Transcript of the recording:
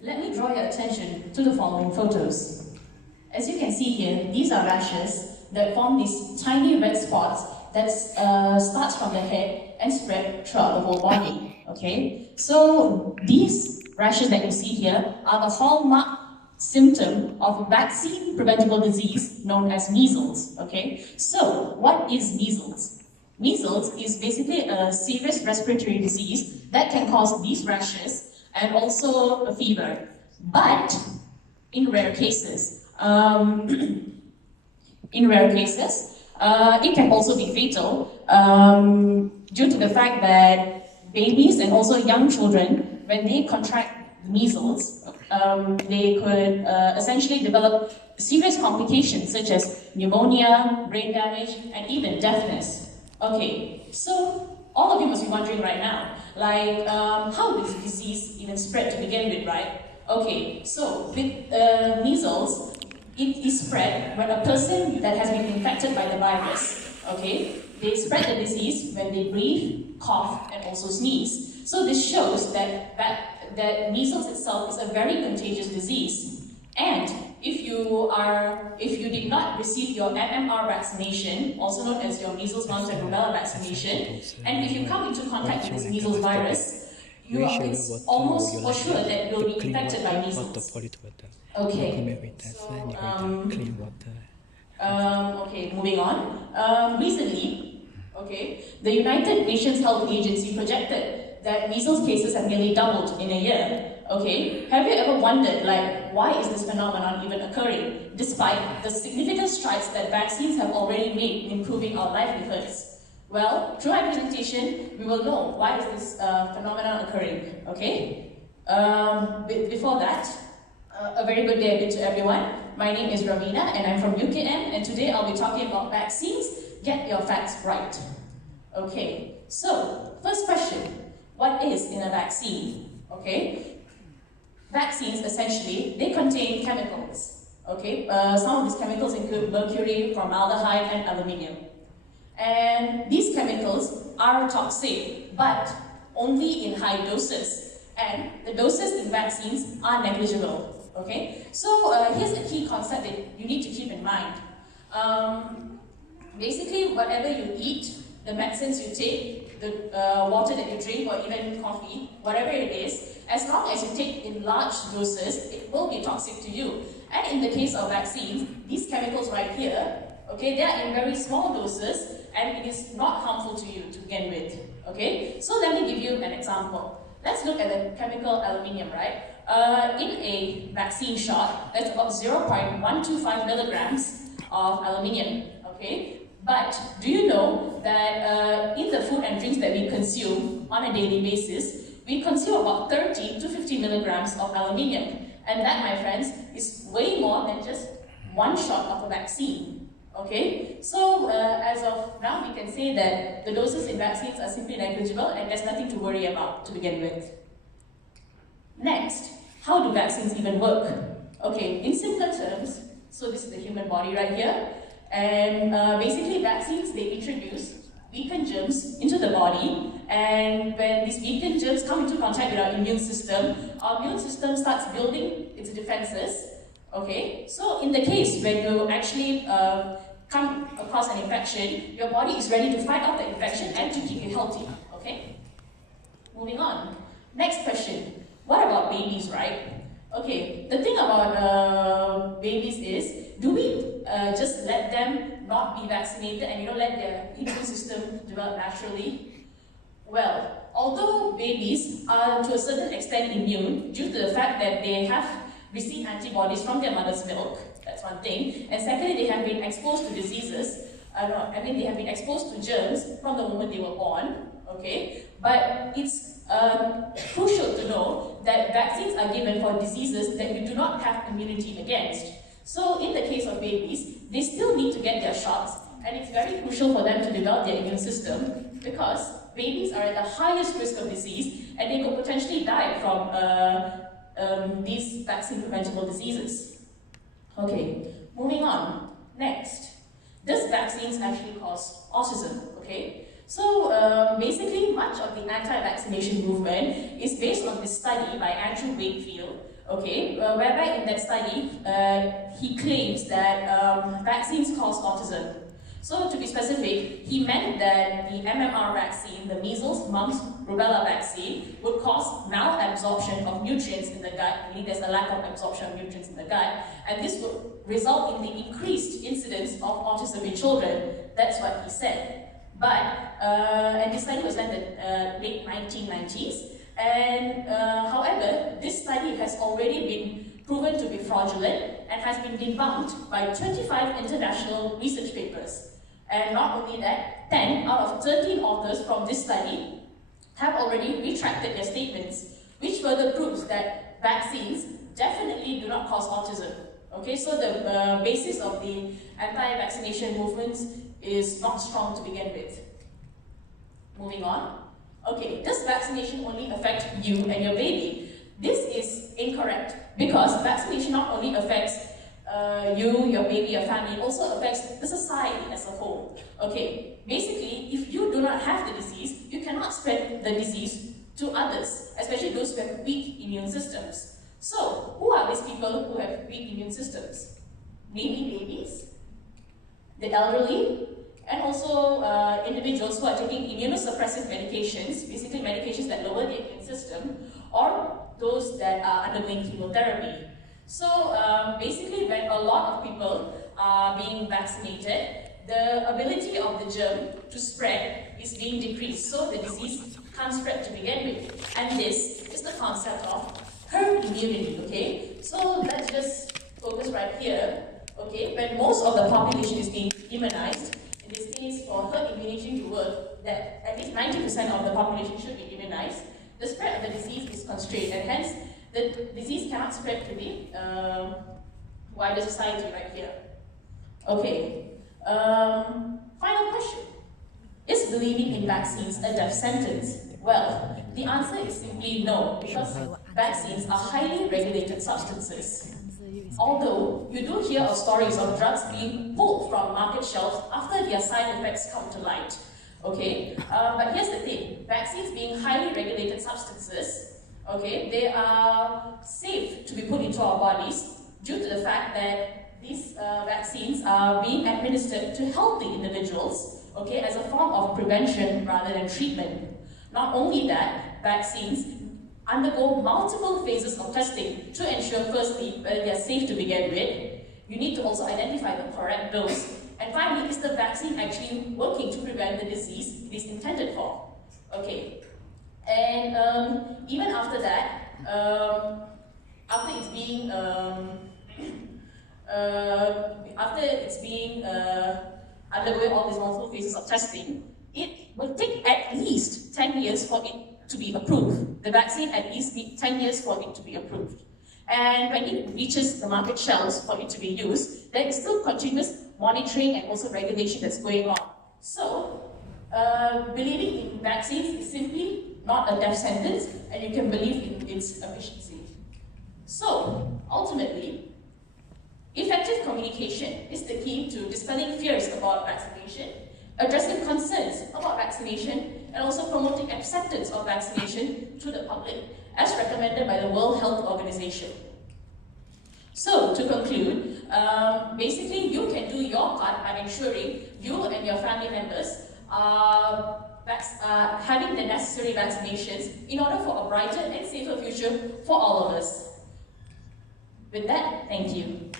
Let me draw your attention to the following photos. As you can see here, these are rashes that form these tiny red spots that starts from the head and spread throughout the whole body. Okay, so these rashes that you see here are the hallmark symptom of a vaccine-preventable disease known as measles. Okay, so what is measles? Measles is basically a serious respiratory disease that can cause these rashes and also a fever. But in rare cases, it can also be fatal due to the fact that babies and also young children, when they contract measles, they could essentially develop serious complications such as pneumonia, brain damage, and even deafness. Okay, so all of you must be wondering right now, like, how did this disease even spread to begin with, right? Okay, so with measles, it is spread when a person that has been infected by the virus, okay, they spread the disease when they breathe, cough, and also sneeze. So this shows that measles itself is a very contagious disease. And if you did not receive your MMR vaccination, also known as your measles, mumps, and rubella vaccination, and if you come into contact with this measles virus, it's almost for sure that you'll be infected by measles. Okay. Okay, moving on. Recently, okay, the United Nations Health Agency projected that measles cases have nearly doubled in a year. Okay, have you ever wondered, like, why is this phenomenon even occurring, despite the significant strides that vaccines have already made in improving our livelihoods? Well, through our presentation, we will know why is this phenomenon occurring. Okay. Before that, a very good day to everyone. My name is Ravina, and I'm from UKM, and today I'll be talking about vaccines. Get your facts right. Okay. So, first question: what is in a vaccine? Okay. Vaccines, essentially, they contain chemicals. Okay, some of these chemicals include mercury, formaldehyde, and aluminium. And these chemicals are toxic, but only in high doses. And the doses in vaccines are negligible. Okay, so here's a key concept that you need to keep in mind. Basically, whatever you eat, the medicines you take, the water that you drink, or even coffee, whatever it is, as long as you take in large doses, it will be toxic to you. And in the case of vaccines, these chemicals right here, okay, they are in very small doses, and it is not harmful to you to begin with. Okay, so let me give you an example. Let's look at the chemical aluminium, right? In a vaccine shot, that's about 0.125 milligrams of aluminium. Okay. But do you know that in the food and drinks that we consume on a daily basis, we consume about 30 to 50 milligrams of aluminium. And that, my friends, is way more than just one shot of a vaccine. Okay? So, as of now, we can say that the doses in vaccines are simply negligible and there's nothing to worry about to begin with. Next, how do vaccines even work? Okay, in simpler terms, so this is the human body right here. And basically, vaccines, they introduce weakened germs into the body, and when these weakened germs come into contact with our immune system starts building its defenses. Okay, so in the case when you actually come across an infection, your body is ready to fight off the infection and to keep you healthy. Okay, moving on. Next question: what about babies, right? Okay, the thing about babies is, do we just let them not be vaccinated and let their immune system develop naturally? Well, although babies are to a certain extent immune due to the fact that they have received antibodies from their mother's milk, that's one thing, and secondly, they have been exposed to diseases, they have been exposed to germs from the moment they were born, okay? But it's crucial to know that vaccines are given for diseases that you do not have immunity against. So in the case of babies, they still need to get their shots, and it's very crucial for them to develop their immune system because babies are at the highest risk of disease and they could potentially die from these vaccine-preventable diseases. Okay, moving on. Next, does vaccines actually cause autism? Okay, So basically, much of the anti-vaccination movement is based on this study by Andrew Wakefield, okay, whereby in that study, he claims that vaccines cause autism. So to be specific, he meant that the MMR vaccine, the measles, mumps, rubella vaccine, would cause malabsorption of nutrients in the gut, meaning there's a lack of absorption of nutrients in the gut, and this would result in the increased incidence of autism in children. That's what he said. But, and this study was done in the late 1990s, and however, this study has already been proven to be fraudulent and has been debunked by 25 international research papers. And not only that, 10 out of 13 authors from this study have already retracted their statements, which further proves that vaccines definitely do not cause autism. Okay, so the basis of the anti-vaccination movement is not strong to begin with. Moving on. Okay, does vaccination only affect you and your baby? This is incorrect, because vaccination not only affects you, your baby, your family, it also affects the society as a whole. Okay, basically, if you do not have the disease, you cannot spread the disease to others, especially those who have weak immune systems. So, who are these people who have weak immune systems? Mainly babies, the elderly, and also individuals who are taking immunosuppressive medications, basically medications that lower the immune system, or those that are undergoing chemotherapy. So basically, when a lot of people are being vaccinated, the ability of the germ to spread is being decreased, so the disease can't spread to begin with. And this is the concept of herd immunity, okay? So let's just focus right here, okay? When most of the population is being immunized, in this case for herd immunity to work, that at least 90% of the population should be immunized, the spread of the disease is constrained, and hence the disease cannot spread to the wider society right here. Okay, final question. Is believing in vaccines a death sentence? Well, the answer is simply no, because vaccines are highly regulated substances. Although you do hear of stories of drugs being pulled from market shelves after their side effects come to light. Okay, but here's the thing, vaccines being highly regulated substances, okay, they are safe to be put into our bodies due to the fact that these vaccines are being administered to healthy individuals, okay, as a form of prevention rather than treatment. Not only that, vaccines undergo multiple phases of testing to ensure, firstly, whether they are safe to begin with. You need to also identify the correct dose. And finally, is the vaccine actually working to prevent the disease it is intended for? Okay. And even after that, after it's being undergoing all these multiple phases of testing, it will take at least 10 years for it to be approved. The vaccine at least needs 10 years for it to be approved. And when it reaches the market shelves for it to be used, there is still continuous monitoring and also regulation that's going on. So, believing in vaccines is simply not a death sentence, and you can believe in its efficiency. So, ultimately, effective communication is the key to dispelling fears about vaccination, addressing concerns about vaccination, and also promoting acceptance of vaccination to the public, as recommended by the World Health Organization. So, to conclude, basically you can do your part by ensuring you and your family members are having the necessary vaccinations in order for a brighter and safer future for all of us. With that, thank you.